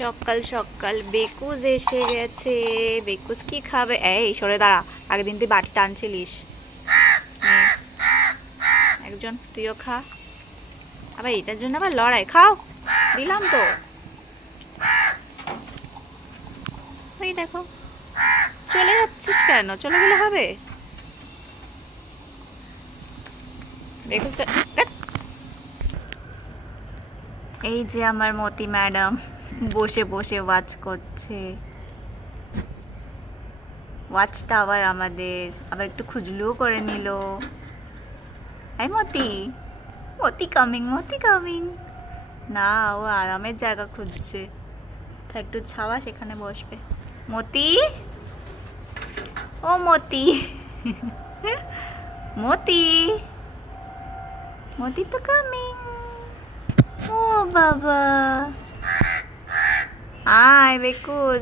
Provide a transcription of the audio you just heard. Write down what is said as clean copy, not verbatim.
সকাল সকাল বেকুজ এসে গেছে। বেকুজ কি খাবে? এই সরে দাঁড়া, আগের দিন তুই বাটি টানছিলিস। একজন তুইও খা, আবার এটার জন্য আবার লড়াই। খাও, দিলাম তো। ওই দেখো, চলে যাচ্ছিস কেন? চলে গেলে হবে? বেকুজ এই যে আমার মতি ম্যাডাম বসে বসে ওয়াচ করছে। ওয়াচটা আবার আমাদের আবার একটু খুজলুও করে নিল। এই মতি, মতি কামিং, মতি কামিং। না, ও আরামের জায়গা খুঁজছে, তা একটু ছাওয়া, সেখানে বসবে। মতি, ও মতি, মতি, মতি তো কামিং। ও বাবা, আয় বেকুজ।